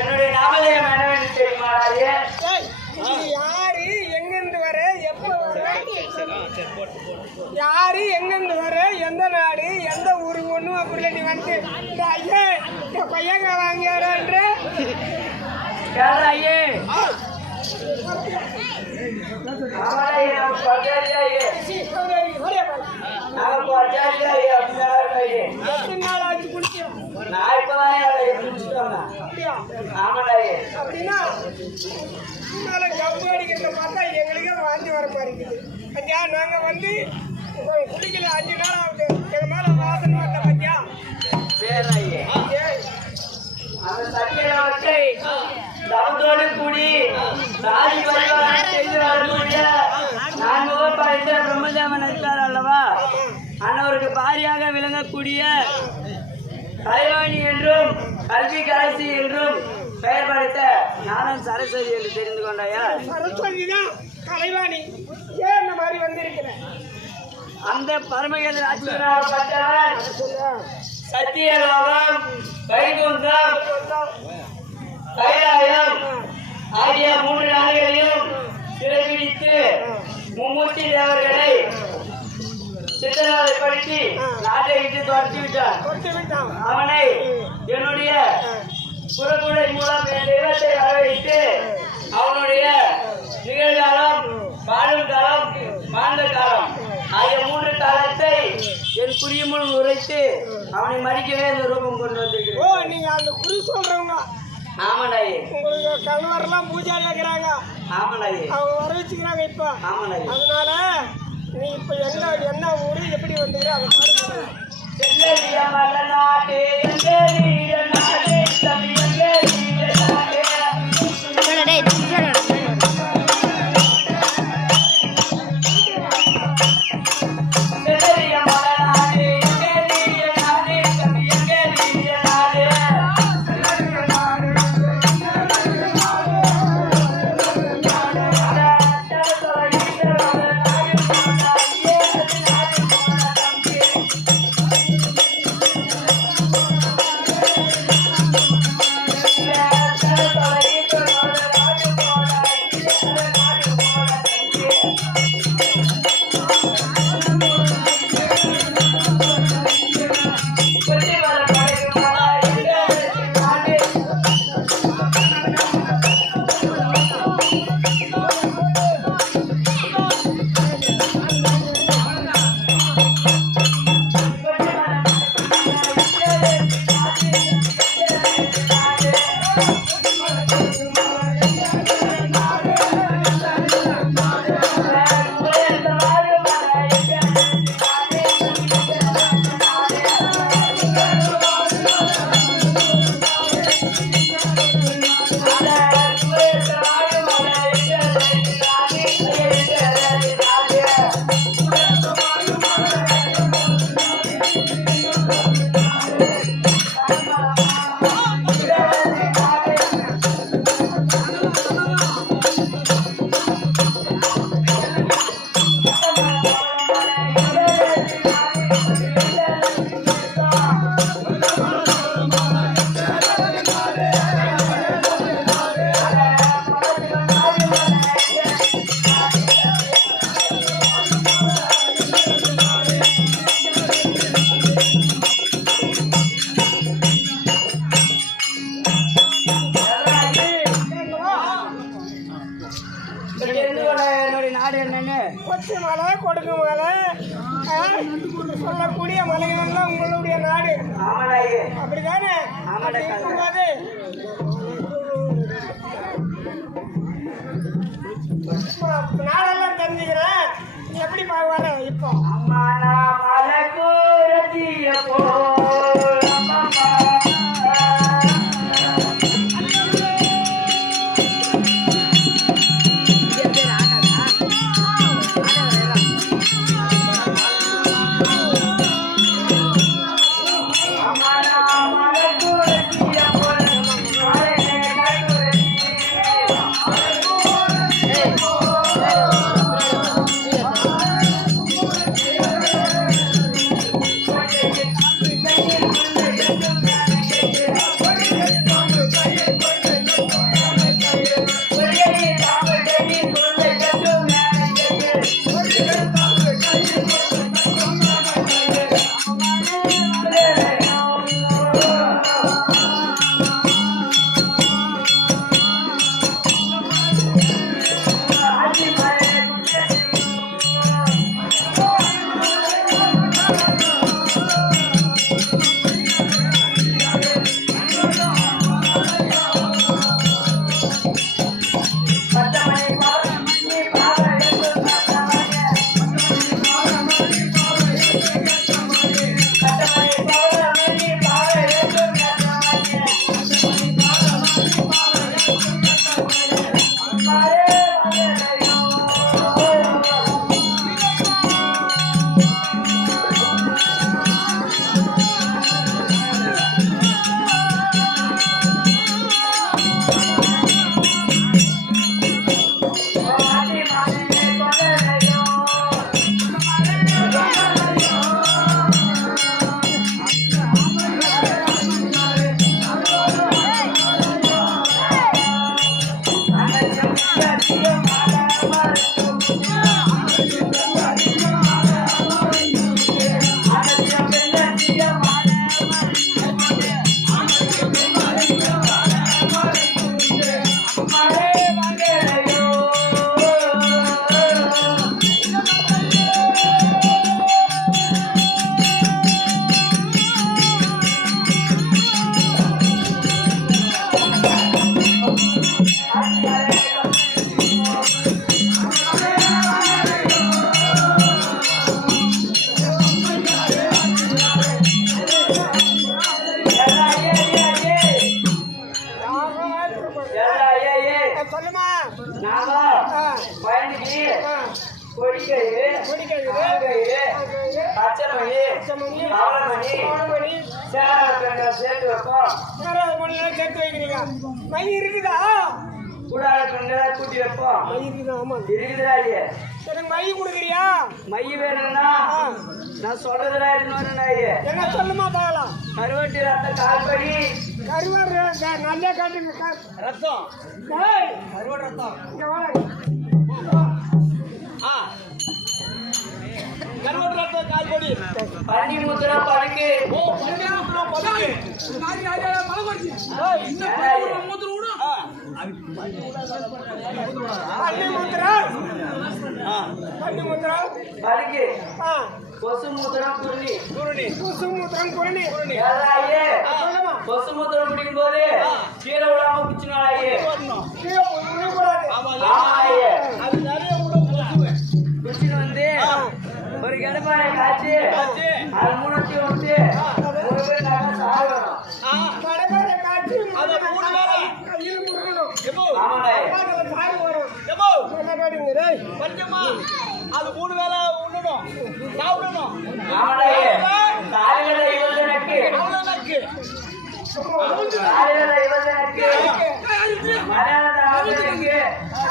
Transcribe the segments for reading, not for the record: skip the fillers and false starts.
என்னுடைய நாமதேயம் என்னவென்று தெரியுமா? யாரு எங்கிருந்து வர, எப்ப வர, யாரு எங்கிருந்து வர, எந்த நாடு, எந்த ஊரு, ஒண்ணும் அப்படி நீ வந்து ஐயே பையங்க வாங்கியாரன்ற ஐயே அப்படின்னா ஜப்பு அடிக்கிறத பார்த்தா எங்களுக்கே வாந்தி வர மாதிரி இருக்குது. ஐயா நாங்க வந்து குடிக்கல 5 நாள் ஆகுது, எங்க மேல வாசனை வந்த பத்தியா. அந்த சத்தியத்தை தவத்தோடு கூடி சாதி வழிபாடு செய்து வரக்கூடிய நான் முகப்பாய்ந்த பிரம்மதேவன் இருக்கிறார் அல்லவா, அன்னவருக்கு பாரியாக விளங்கக்கூடிய கலைவாணி என்றும் கல்வி கலைசி என்றும் பெயர் படைத்த நானும் சரஸ்வதி என்று தெரிந்து கொண்டாயா? சரஸ்வதி தான் கலைவாணி. ஏன் இந்த மாதிரி வந்திருக்கிறேன்? அந்த பரமகேந்திர ஆட்சியராகப்பட்டவன் சத்தியலோகம், வைகுண்டம், கைலாயம் ஆகிய 3 நாடுகளையும் சிறைபிடித்து மும்மூர்த்தி தேவர்களை சித்தனாதைப்படுத்தி நாட்டை விட்டு துரத்தி விட்டான். அவனை என்னுடைய புறக்குடை மூலம் என் தெய்வத்தை வரவைத்து அவனுடைய நிகழ்காலம், வாழும் காலம், மாந்த காலம் ஆகிய 3 காலத்தை என் குறியமுன் உரைத்து அவனை மறிக்கவே இந்த ரூபம் கொண்டு வந்திருக்கிறேன். ஓ, நீங்க அந்த குறி சொல்றவங்க? ஆமாடாயே. உங்களுக்கு கணவரெல்லாம் பூஜாரி இருக்கிறாங்க. ஆமாடாயே. அவங்க வர வச்சுக்கிறாங்க இப்ப. ஆமாடாயே. அதனால நீ இப்ப என்ன ஊரு, எப்படி வந்துக்கிற அதை பாருங்க. கொச்சிமலை, கொடுக்குமலை சொல்லக்கூடிய மலைகள்லாம் உங்களுடைய நாடு. அப்படித்தானே? நாடெல்லாம் தெரிஞ்சுக்கிறேன். எப்படி பாக்குவாரு இப்போ? பச்சைமணி பவளமணி பவளமணி சேராத சேர்த்து வைப்போம். மணியெல்லாம் சேர்த்து வைக்கிறீங்க. மை இருக்குதா? கூடாத பெண்களை கூட்டி வைப்போம். மை இருக்குதா? ஆமா இருக்குதா இல்லையா? எனக்கு மை கொடுக்குறியா? மை வேணும்னா நான் சொல்றதுல என்ன சொல்லுமா பார்க்கலாம். கருவட்டி ரத்த கால்படி கருவாடு நல்லா காட்டுங்க ரத்தம் கருவாடு ரத்தம் இங்க வாங்க. கருவட்டி ரத்த கால்படி பன்னி முத்திர படுக்கு பன்னி முத்திரா படுக்கு கொசு முத்திரம் குருணி கொசு முத்திரம் குருணி கொசு முத்திரம் பிடிக்கும் போது கீழே விடாம பிடிச்சினாயே பிடிச்சின்னு வந்து ஒரு கடுப்பாறை காய்ச்சி அது மூணு வந்து ஒரு பேர் நல்லா சாகணும். அது 3 வேளை உண்ணணும் சாப்பிடணும். காலையில இவனுக்கு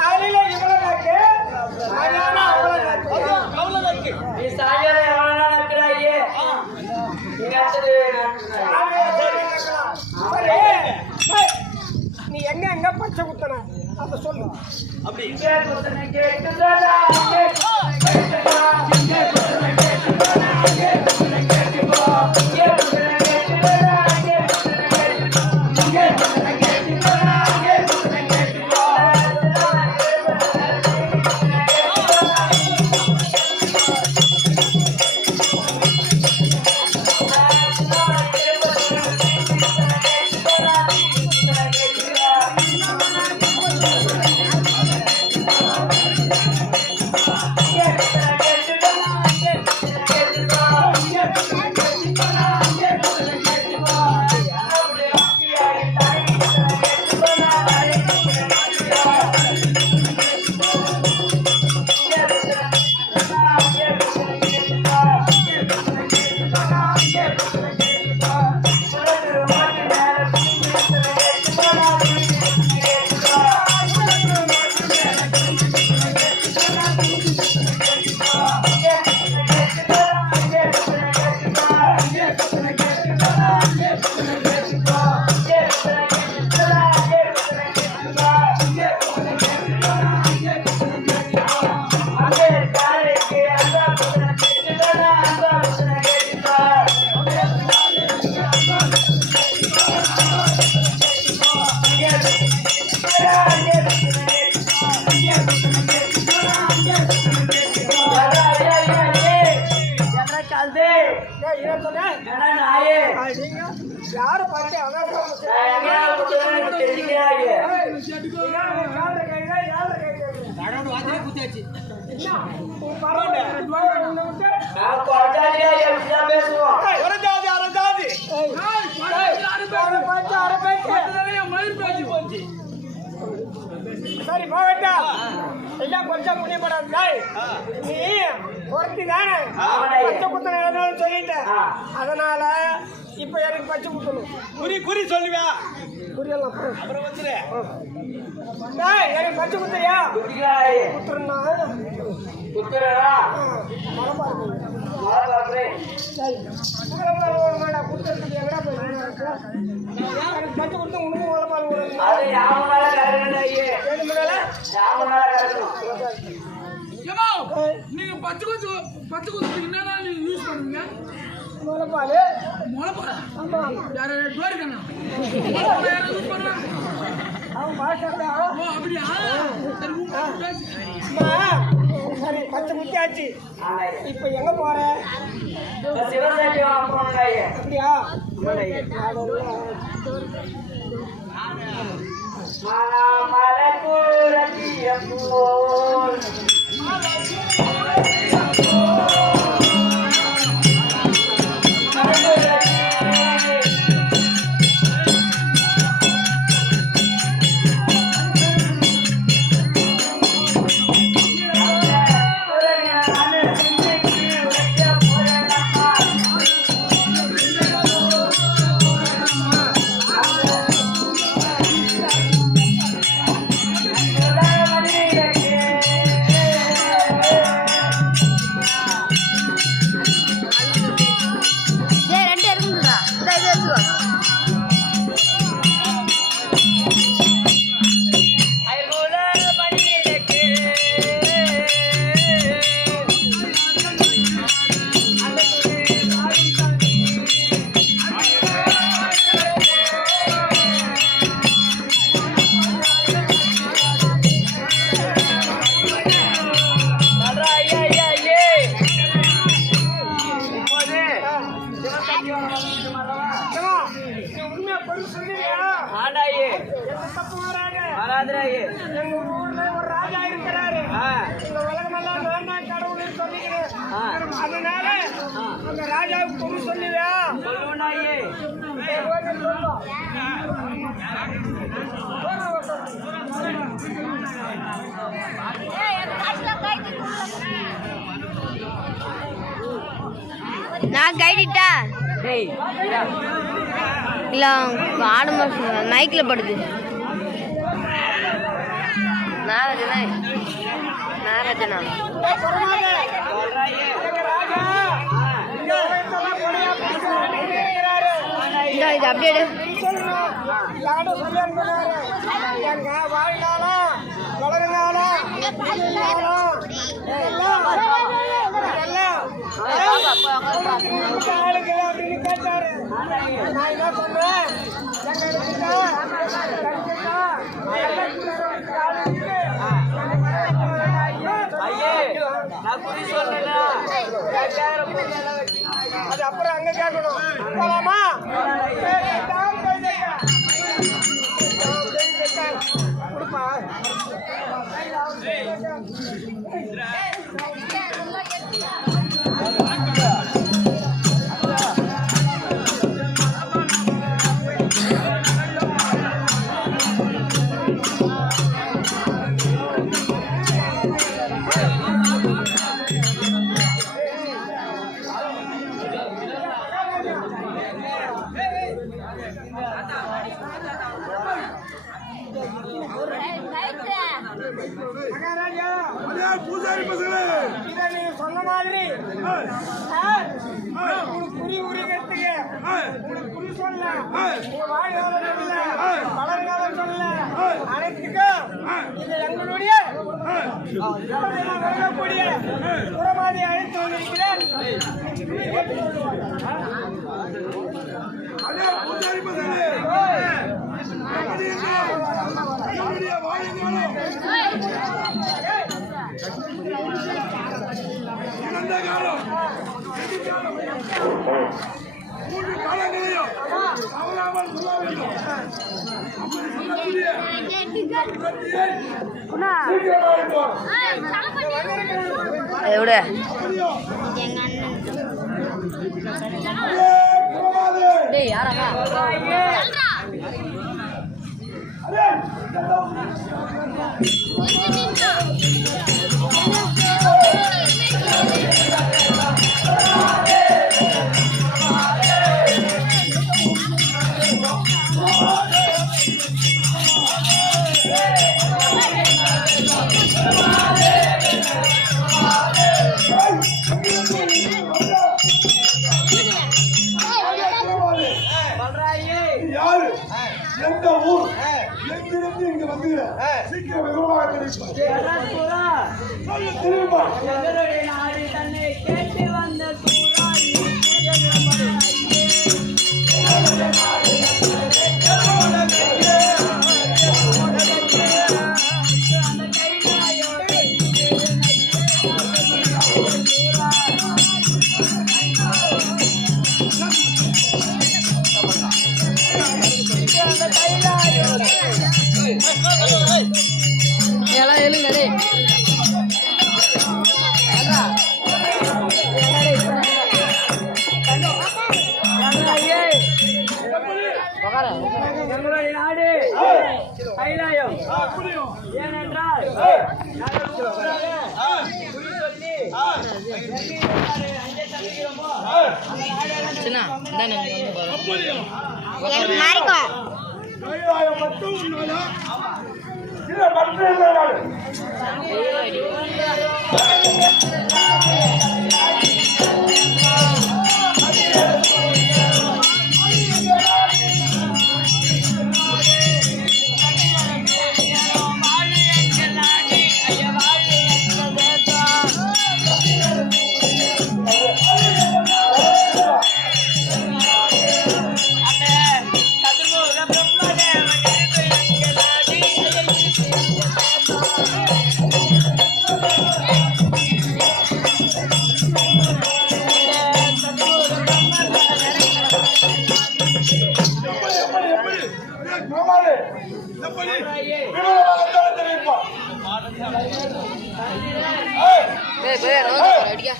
காலையில இவனுக்கு நீ சாயங்காலம் எவ்வளவு நாள் இருக்கிறாயே நீ எங்க பச்சை குத்தன அத சொல்லு. அப்படி இங்கே குத்தனை கேட்டுதா யாரு பாட்டு சரி போகட்டா எல்லாம் கொஞ்சம் முடியப்படாது. நீ பொறுத்து தானே பச்சை குத்தனை சொல்லிட்டேன். அதனால இப்ப எனக்கு பச்சை குத்தணும். குறி சொல்லுவியா? புரியலாம் அப்புறம் வந்துரு. எனக்கு பச்சை குத்தையா குத்துறா குத்துறதுக்கு எங்கடா பச்சை குத்து உனக்கு மலைப்பால் விடணும். நீங்க பச்சை குத்து என்னன்னா நீங்க யூஸ் பண்ணுவீங்க? முளைப்பால் ஆமா யார டோரி கண்ணா யூஸ் பண்ணுவாங்க. அவன் பாஷா அப்படியா? சரி பச்சை குத்தியாச்சு. இப்ப எங்க போற? அப்படியா? ஏம்மா, நீ உண்மையா பொய் சொல்லுவியா? ஆண்டாயி எந்த தப்பு வராது. வராதுராயி எங்க ஊர்ல ஒரு ராஜா இருக்கிறாரு. இந்த உலகமெல்லாம் நான் தான் கடவுள்னு சொல்லிக்கிறேன். அதனால அந்த ராஜாவுக்கு பொய் சொல்லுவியா? சொல்லுவனாயி நான் கைடிட்டா டேய் இல்ல ஆடு மாசம் மைக்ல படுது நாராஜனா நாராஜனா சொல்றாயி எங்க ராஜா இந்த உலகத்தெல்லாம் கொலையா பிடிக்கிறாரு. இந்த இது அப்படியே சொல்லணும். யாரும் சொல்லி அனுப்புறாரு. எங்க வாழ்நாளா வளர்நாளா இதெல்லாம் ஆளுங்க அப்படின்னு கேட்டாரு. நான் என்ன சொன்னேன்? ஐயே நான் குறி சொல்லல அது அப்புறம் அங்க கேட்கணும். போலாமா? கொடுப்பா. மகாராஜா பூசாரி பசங்களே இதை நீங்க சொன்ன மாதிரி உங்களுக்கு குறி உரிக்கிறதுக்கு உங்களுக்கு குறி சொல்ல உங்க வாழ்காலம் சொல்ல வளர்காலம் சொல்ல அனைத்துக்கும் இது எங்களுடைய வரக்கூடிய புறமாதி அழைத்து வந்திருக்கிறேன். அதே பூசாரி பசங்களே என்னுடைய வாழ்நாளும் இறந்த காலம் மூன்று காலங்களையும் தவறாமல் சொல்ல வேண்டும். அப்படி சொல்லக்கூடிய சீக்கிரமாக இருப்போம். எவ்வளோ அப்படியும் அதே புறவாது. டேய் யாரா அதே யாரு எந்த ஊர் எங்கிருந்து இங்க வந்து சீக்கிரம் விவரமாக தெரிவிப்பார். சொல்ல தெரியுமா? எங்களுடைய நாடு தன்னை கேட்டு வந்த சூறாய் எல்லாம் எழுங்க டேய் எங்களுடைய நாடு கைலாயம். ஏனென்றால் நாங்கள் ஊராக குறி சொல்லி எங்கே அங்கே தங்குகிறோமோ மாறிக்கோ கைலாயம் மட்டும் உண்மையா? இல்ல மற்ற நாடு குமாரே, எப்படி விவரமாக தெரிவிப்பா. அடியா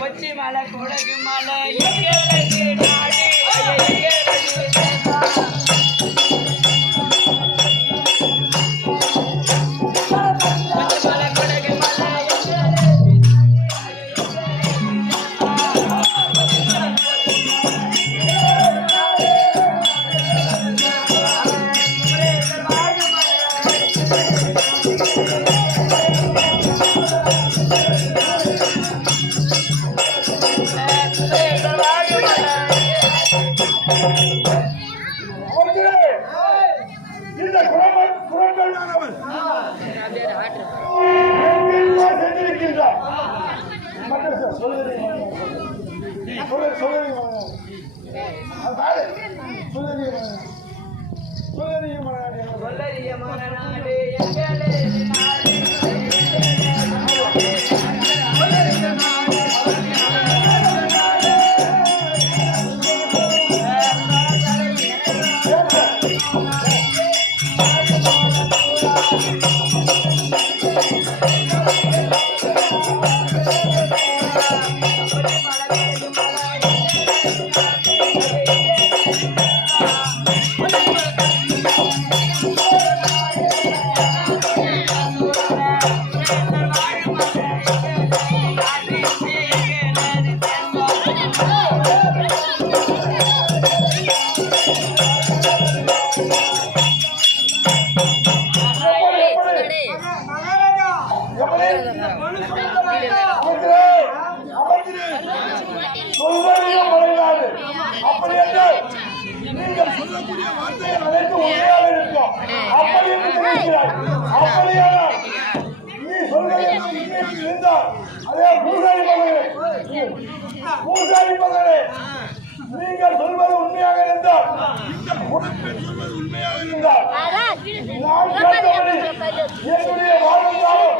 பச்சை மலை கொடகு மலை எங்கே நாடு எங்கே இந்த குரங்களானவன் சென்றிருக்கின்றார். சொல்லறிய மகனாடு எங்களே நாடு சொல்வதையும் மறையாது. அப்படி என்றால் நீங்கள் சொல்லக்கூடிய வார்த்தைகள் அனைத்து உண்மையாக இருக்கும். அப்படி என்று நினைக்கிறாய். அப்படியானால் நீ சொல்வதையும் உண்மையாக இருந்தால் அதே பூசாரி மகளே நீங்கள் சொல்வது உண்மையாக இருந்தால் இந்த குணத்தில் சொல்வது உண்மையாக இருந்தால் நான் கேட்டபடி என்னுடைய வாழ்ந்தாலும்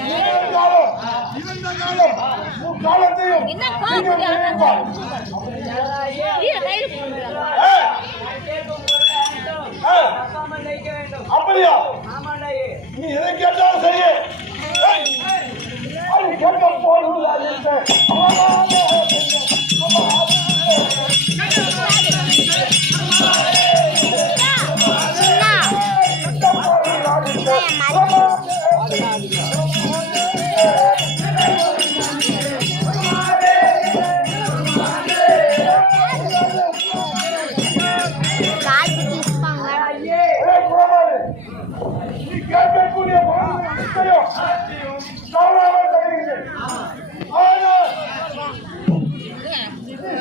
நிகழ்ந்தாலும் இறந்த காலம் முக்காலத்தையும் நீங்கள் நினைப்பார். அப்படியா? நீ எதை கேட்டாலும் சரி. அது கேட்க போடுவதாக நீ கேட்கக்கூடிய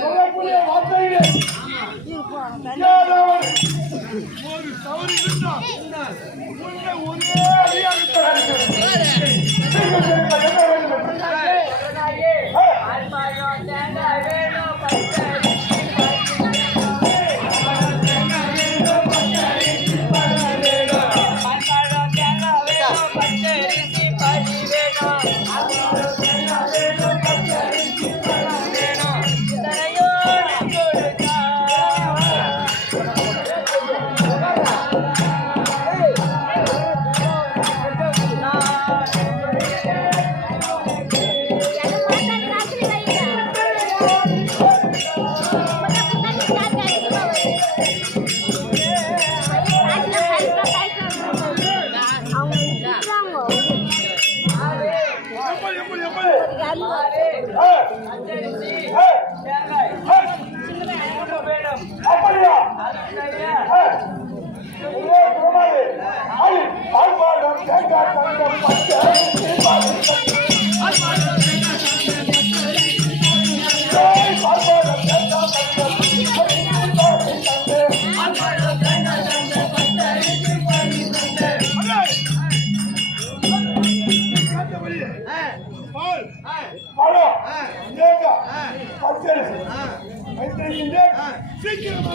சொல்லக்கூடிய வார்த்தையிலே ஒரு தவறு இருந்தால் உன்னை ஒரே அடியாக அப்படியா? சீக்கிரம்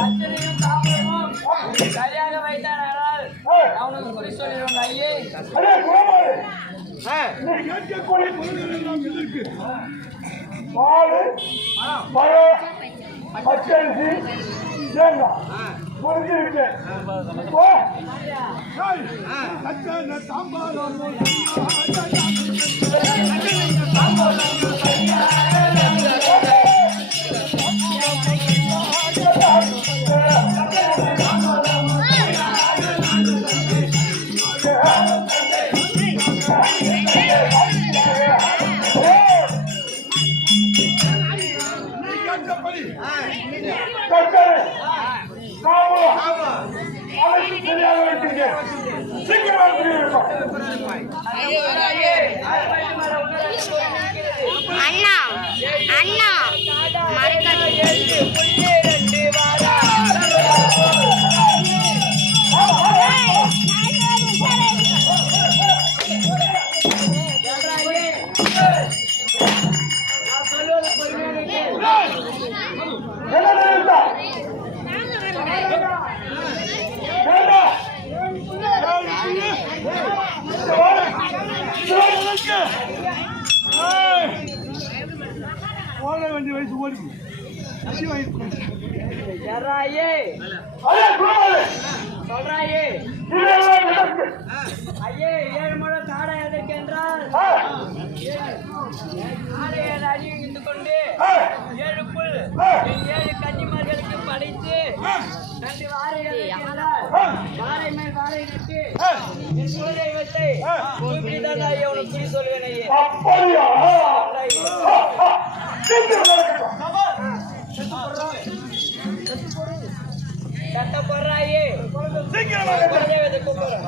அச்சனையும் தாமதமும் சரியாக வைத்தானால் அவனுக்கு குறி சொல்லிடுவாங்க ஐயே. அடே கோமாளி, நீ கேட்கக்கூடிய பொருள்கள் எல்லாம் எதற்கு? பால், பழம், பச்சரிசி, தேங்காய் முடிஞ்சிருக்கேன். சாம்பார் அண்ணா அண்ணா மறக்காதீங்க. ஓட வேண்டிய வயசு ஓடி யாராயே சொல்றாயே ஐயே 7 முழம் தாடை எதற்கென்றால் ஆடையை அணிந்து கொண்டு 7 புல் 7 கன்னிமார்களுக்கு படைத்து 2 வாரைகள் வாரை மேல் வாரை நட்டு என் குலதெய்வத்தை கூப்பிட்டுதான் ஐயா உனக்கு குறி சொல்வேன் ஐயே. சட்ட போடுறாயே குலதெய்வத்தை கூப்பிடுறேன்.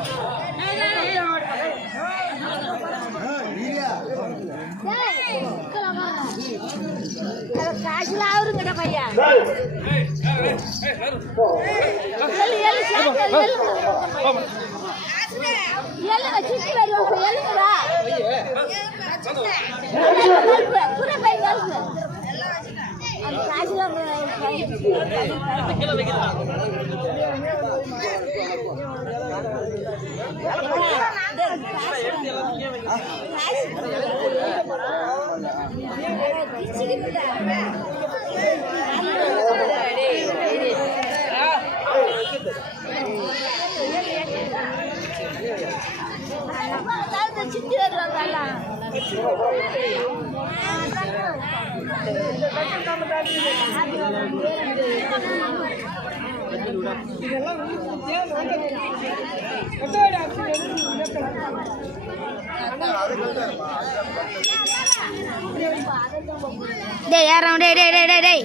டேய் யாரும் டேய் டேய் டேய் டேய் டேய்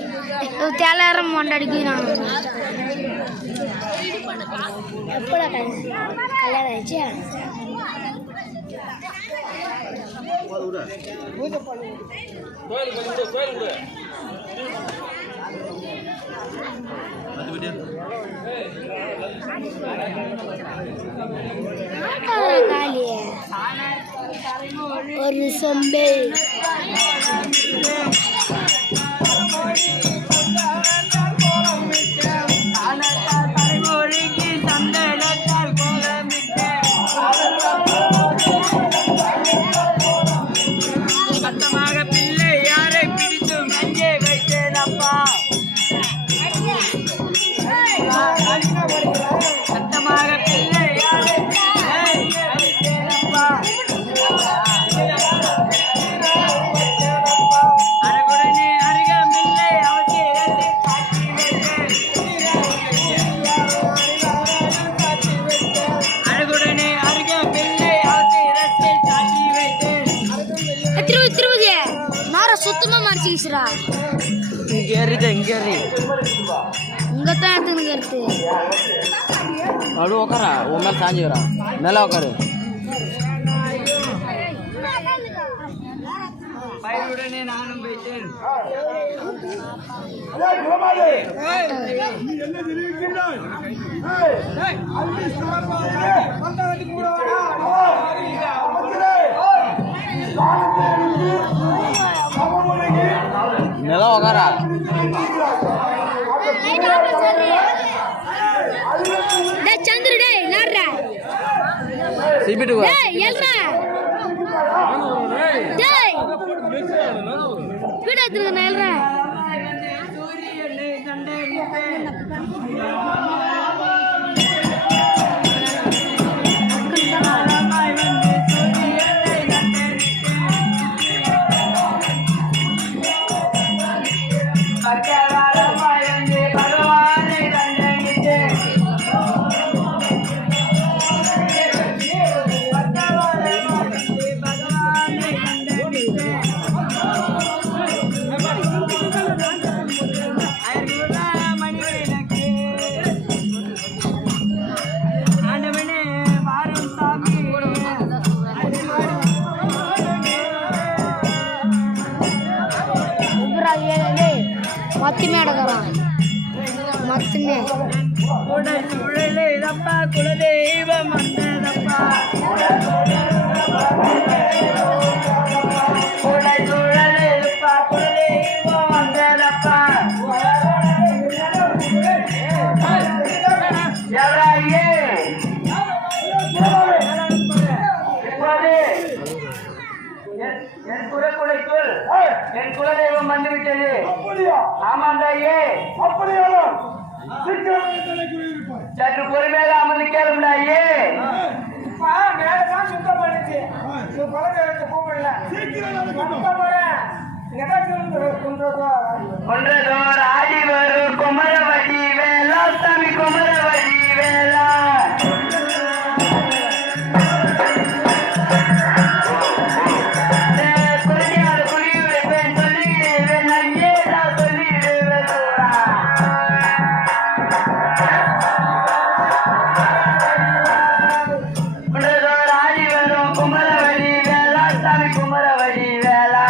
தேலாரம் கொண்டாடிக்கிறான். எப்படா கல்யாணம் ஆயிடுச்சு? ஒரு சொம்பே பிள்ளை யாரை பிடித்து நஞ்சே வைத்தேன் அப்பா. சத்தமாக பிள்ளை யாரை வைத்தேன் அப்பா. அழகுடனே அருகம் பிள்ளை அவசியத்தை காட்டி வைத்தேன். அழகுடனே அருகம் பிள்ளை அவசியத்தை காட்டி வைத்தேன். திருப்பதி நார சுத்தமா மறைச்சிக்கிறா. இங்க இங்கத்தான் எடுத்துன்னு இருக்கு. அடு உக்காரா உன் மேல சாஞ்சுக்கிறா மேல உக்காரு. பயிருடனே நானும் வைத்தேன். அதே குலமாலே நீ என்ன தெரிவிக்கின்றாய்? அள்ளி சுமர்வாதே வந்தவட்டி கூட வாடா. அமர்ந்திரே காலத்தை எழுந்து சமமுறைக்கு நிலம் உக்காரா டேய் சந்திர டேய் நாடுற சிபிட்டு டேய் எல்றா டேய் வீடு எடுத்துங்க நான் எல்றா சூரியனை கண்டேன். பகவானை கண்டேன். ஆண்டவனே வாரும் சாமி. மொத்தமே அடக்கிறான் மொத்தமே குழலேதப்பா குலதெய்வம் வந்ததப்பா. குழலேதப்பா குலதெய்வம் வந்ததப்பா. எவராயே இப்போது என் குலக்குலைக்குள் என் குலதெய்வம் வந்துவிட்டது. அப்படியா? ஆமாண்டாயே. அப்படியானால் சீக்கிரம் எத்தனை கூறியிருப்பாய்? சற்று பொறுமையாக அமர்ந்து கேளுண்டாயே. இப்ப மேலதான் சுத்தம் பண்ணுச்சு. நீ குழந்தை எடுத்து கூப்பிடல. சீக்கிரம் நடக்கட்டும். சுத்தம் பண்ண. ஒன்றதோர் ஆடி வரும் குமரவடி வேலா சாமி குமரவடி வேலா. குழந்தையார் குடியுழைப்பேன் சொல்லிடுவேன் அங்கே நான் சொல்லிடுவேன். ஒன்றதோர் ஆடி வரும் குமரவடி வேலா சாமி குமரவடி வேலா.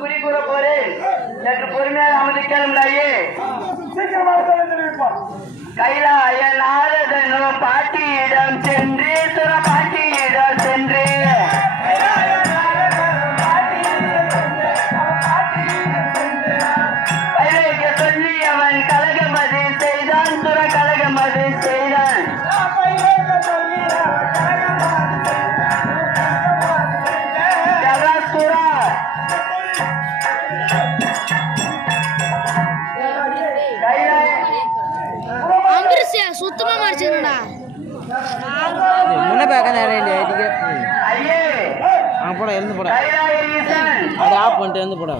குறி கூற போறேன். சற்று பொறுமையாக அமர்ந்து கேளுங்களாயே. சீக்கிரமாக தெரிவிப்பார். கைலாய நாரதனோ பாட்டியிடம் சென்று பாட்டியிடம் சென்று வைரேக சொல்லி அவன் கலகமதி செய்தான். சுர கலகமதி செய்தான். சுரா அங்கிருச்சியா சுத்தமா மறைச்சிருந்தா முன்ன பார்க்க நேரம் இல்லையா இதுக்கு ஐயே அங்கே போட எழுந்து போட கைலாய ஈசன் அதை ஆஃப் பண்ணிட்டு எழுந்து போட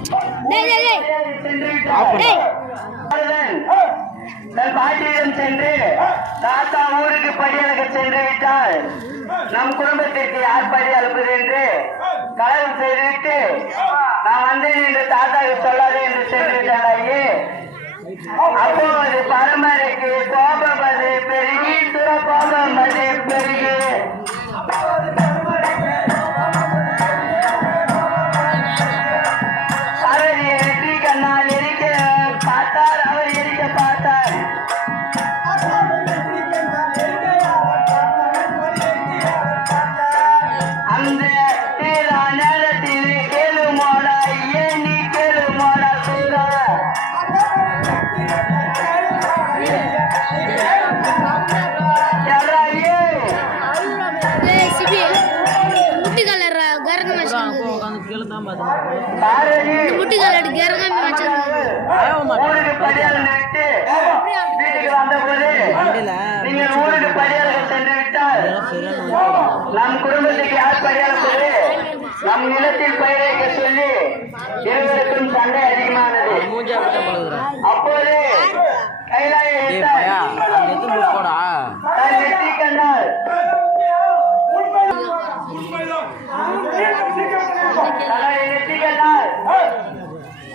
டேய் டேய் டேய் சென்று ஆஃப் பண்ணு விட்டான். தன் பாட்டியிடம் சென்று தாத்தா ஊருக்கு படியளக்க சென்று விட்டால் நம் குடும்பத்திற்கு யார் படி அனுப்புது என்று கலகம் செய்துவிட்டு நான் வந்தேன் என்று தாத்தாவுக்கு சொல்லாதே என்று சென்று விட்டாள். ஐயே அப்போது பரமரைக்கு கோபமது பெருகி சுர கோபமது பெருகி பார்வதியை வெற்றி கண்ணால் எரிக்க பார்த்தார். அவர் எரிக்க பார்த்தார். அந்த நேரத்தில் கேளு மோடா ஏன் நீ கேளு மோடா சூரா. எவராயே டேய் சிபி முட்டி கலர் கரங்க மச்சான் உட்காந்து கீழே தான் பார்த்தேன் பார்வதி முட்டி கலர் கரங்க மச்சான் ஊருக்கு படியாளம் விட்டு வீட்டுக்கு வந்தபோது நீங்கள் ஊருக்கு படியாளர்கள் சென்று விட்டால் நம் குடும்பத்துக்கு யார் படியாளர் நம் நிலத்தில் பயிர் வைக்க சொல்லி இருவருக்கும் சண்டை அதிகமானது. மூஞ்சா விட்ட பழகுறான். அப்போது கைலாய டேய் பையா, அந்த எத்தனை புக் போடா. தன் நெற்றி கண்டார். தன்னை நெற்றி கண்டார்.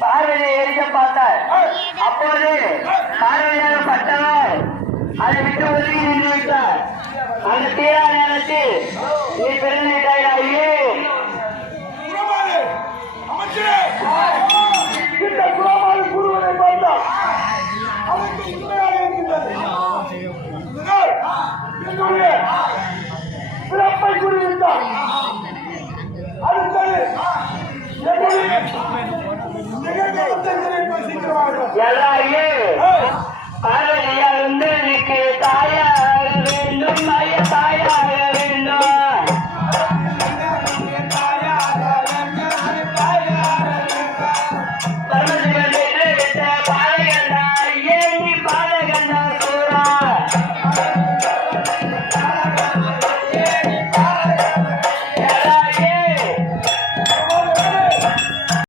பார்வையை எரிக்க பார்த்தார். அப்போது பார்வையாக பட்டவர் அதை விட்டு ஒதுங்கி நின்று விட்டார். அந்த தீரா நேரத்தில் நீ பிறந்திட்டாயே. அமைச்சரே, இந்த குலமாறு கூறுவதை பார்த்தால் அவருக்கு உண்மையாக இருக்கின்றது. இதனால் என்னுடைய பிறப்பை கூறிவிட்டார். அடுத்தது என்னுடைய நிகழ்காலத்தை நினைப்ப சீக்கிரமாக எல்லா